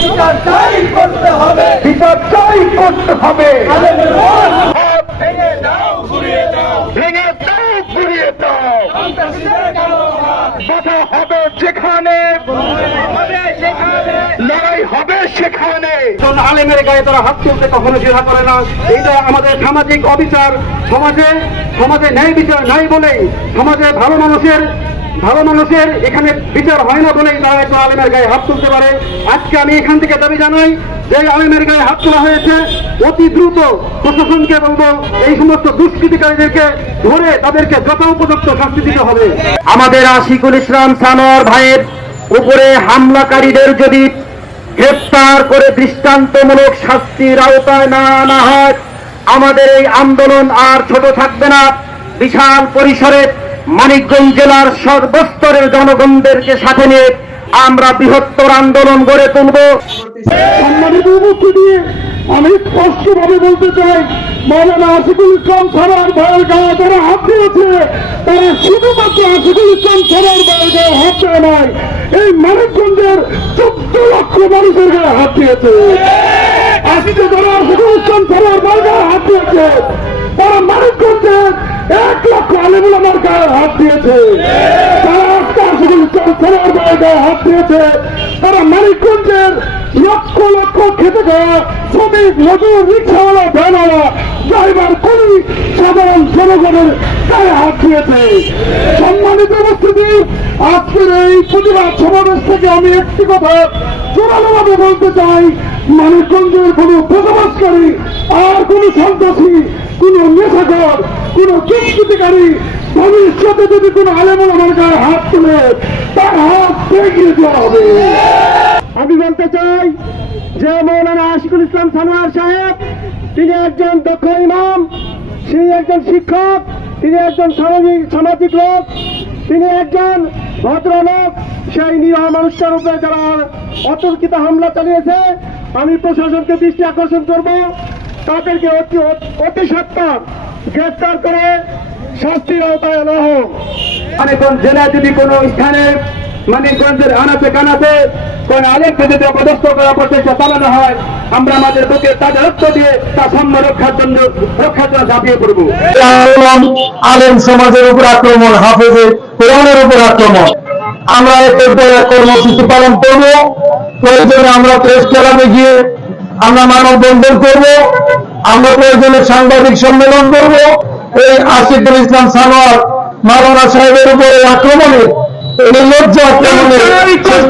বিচার চাই করতে হবে। বিচার চাই করতে হবে। আলেমের ভেঙে দাও ঘুরিয়ে দাও। ভেঙে দাও ঘুরিয়ে দাও। সন্ত্রাসীদের কালো হাত বাধা হবে যেখানে সেখানে লড়াই হবে সেখানে। আলেমের গায়ে তারা হাত তুলতে কখনো দ্বিধা করে না। এইটা আমাদের সামাজিক অবিচার। সমাজে সমাজে ন্যায় বিচার নাই বলেই সমাজে ভালো মানুষের ভালো মানুষের এখানে বিচার হয় না বলেই তারা একটু আলেমের গায়ে হাত তুলতে পারে। আজকে আমি এখান থেকে দাবি জানাই, যে আলেমের গায়ে হাত তোলা হয়েছে, অতি দ্রুত প্রশাসনকে বলব, এই সমস্ত দুষ্কৃতিকারীদেরকে ধরে তাদেরকে যথোপযুক্ত শাস্তি দিতে হবে। আমাদের আশিকুল ইসলাম সানোয়ার ভাইয়ের উপরে হামলাকারীদের যদি গ্রেপ্তার করে দৃষ্টান্তমূলক শাস্তির আওতায় না আনা হয়, আমাদের এই আন্দোলন আর ছোট থাকবে না। বিশাল পরিসরে মানিকগঞ্জ জেলার সর্বস্তরের জনগণদেরকে সাথে নিয়ে আমরা বৃহত্তর আন্দোলন গড়ে তুলব। আমি স্পষ্টভাবে বলতে চাই মৌলানা আশিকুল ইসলাম ছাড়ার গায়ে যারা হাত দিয়েছে, তারা শুধুমাত্র আশিকুল ইসলাম ছাড়ার ভাইয়ের গায়ে হাত দেয় এই মানিকগঞ্জের চোদ্দ লক্ষ মানুষের গায়ে হাত দিয়েছে। আজকে যারা ইসলাম ছাড়ার হাত দিয়েছে। তারা আলিমুল আমার গায়ে হাত দিয়েছে। তারা ইসলাম ছাড়ার ভাইয়ের গায়ে খেতে খাওয়া শ্রমিক, মজুর, রিক্সাওয়ালা, ভ্যানওয়ালা, ড্রাইভার, কর্মী, সাধারণ জনগণের গায়ে হাত দিয়েছে। সম্মানিত উপস্থিতি, আজকের এই প্রতিবাদ সমাবেশ থেকে আমি একটি কথা জোরালোভাবে বলতে চাই। মানিকগঞ্জের কোন বসবাসকারী আর কোন সন্ত্রাসী, কোন নেশাখর কোন দুষ্কৃতিকারী ভবিষ্যতে যদি কোন আলেমন আমার গায়ে হাত তুলে, তার হাত ভেঙে দেওয়া হবে। আমি বলতে চাই যে মৌলানা আশিকুল ইসলাম সানোয়ার সাহেব, তিনি একজন দক্ষ ইমাম, তিনি একজন শিক্ষক, তিনি একজন সামাজিক সামাজিক লোক, তিনি একজন ভদ্রলোক, সেই নিরহ মানুষটার উপরে যারা অতর্কিত হামলা চালিয়েছে, আমি প্রশাসনকে দৃষ্টি আকর্ষণ করব। তাদেরকে অতি অতি সত্তর গ্রেফতার করে শাস্তির আওতায় আনা হোক। মানিকগঞ্জ জেলায় যদি কোনো স্থানে মানিকগঞ্জের আনাতে কানাতে কোন আলেমকে যদি অপদস্থ করার প্রচেষ্টা চালানো হয় আমরা আমাদের বুকে তাদের রক্ত দিয়ে তার সাম্য রক্ষার জন্য রক্ষার জন্য ঝাঁপিয়ে পড়ব। আলেম সমাজের উপর আক্রমণ হাফেজের কোরআনের উপর আক্রমণ। আমরা কর্মসূচি পালন করব। প্রয়োজনে আমরা প্রেস ক্লাবে গিয়ে আমরা মানববন্ধন করব। আমরা প্রয়োজনে সাংবাদিক সম্মেলন করব। এই আসিফুল ইসলাম সানোয়ার মাওলানা সাহেবের উপরে আক্রমণে এই নির্লজ্জ আক্রমণে বিচার